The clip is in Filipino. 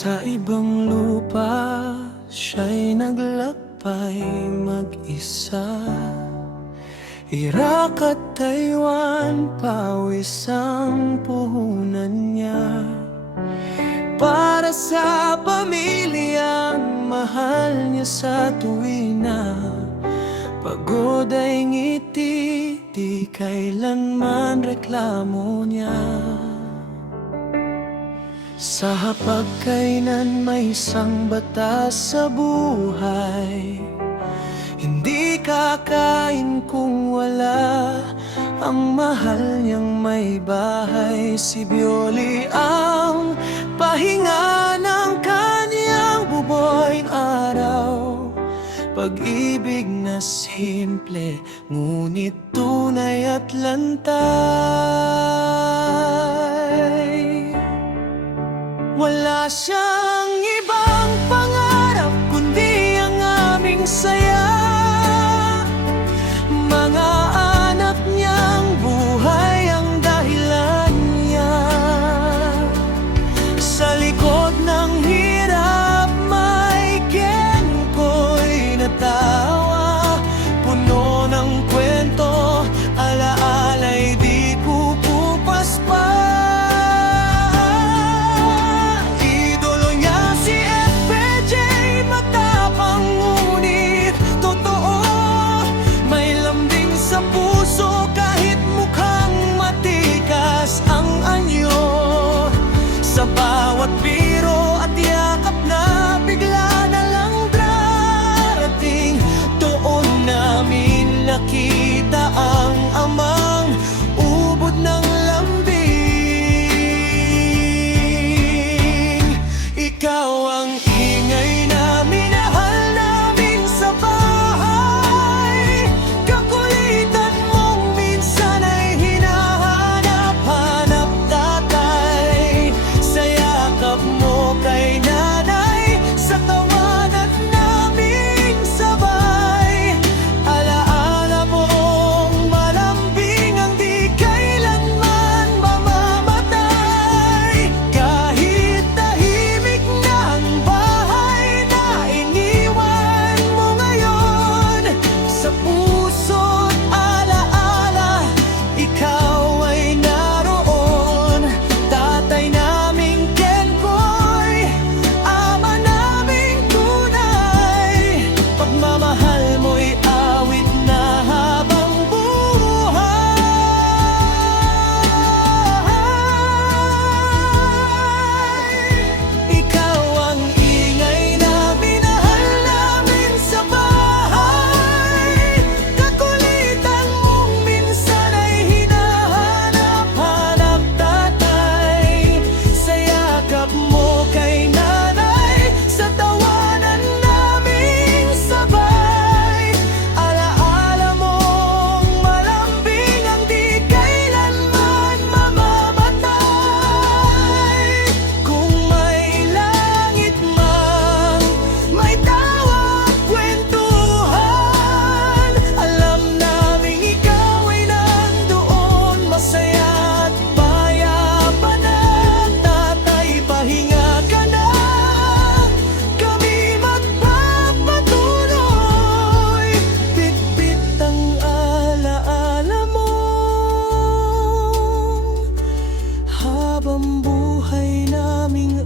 Sa ibang lupa, siya'y naglakbay mag-isa. Iraq at Taiwan, pawis ang puhunan niya. Para sa pamilyang mahal niya sa tuwina, pagod ay ngiti, di kailanman reklamo niya. Sa hapagkainan may isang batas sa buhay, hindi kakain kung wala ang mahal niyang may bahay. Si Bioli ang pahinga ng kaniyang buboy araw. Pag-ibig na simple, ngunit tunay at lantay. Wala siyang ibang pangarap kundi ang aming saya. Mga anak niyang buhay ang dahilan niya. Sa likod ng hirap may kenko'y natawa. Puno ng kwento, alaala'y di kukupas pa. Sa bawat biro at yakap na bigla na lang darating, doon namin nakita ang amang ubod ng lambing. Ikaw ang ingay na minahal namin sa bahay. Kakulitan mong minsan ay hinahanap-hanap tatay. Sa yakap mo kay nanay, sa tawanan naming sabay. Alaala mong malambing ang di kailanman mamamatay. Kahit tahimik na ang bahay na iniwan mo ngayon, sa puso't alaala, ikaw ay naroon. Tatay naming Kenkoy, ama naming tunay. Pagmamahal mo'y awit na habang buhay. Ikaw ang ingay na minahal namin sa bahay. Kakulitan mong minsan ay hinahanap-hanap tatay. Sa yakap mo kay nanay, sa tawanan naming sabay. Alaala mong malambing ang di kailanman mamamatay. Kung may langit man, may tawa at kwentuhan, alam naming ikaw ay nandoon. Masaya at payapan at tatay, pahinga ka na, kami magpapatuloy. Bitbit ang alaala mo habang buhay naming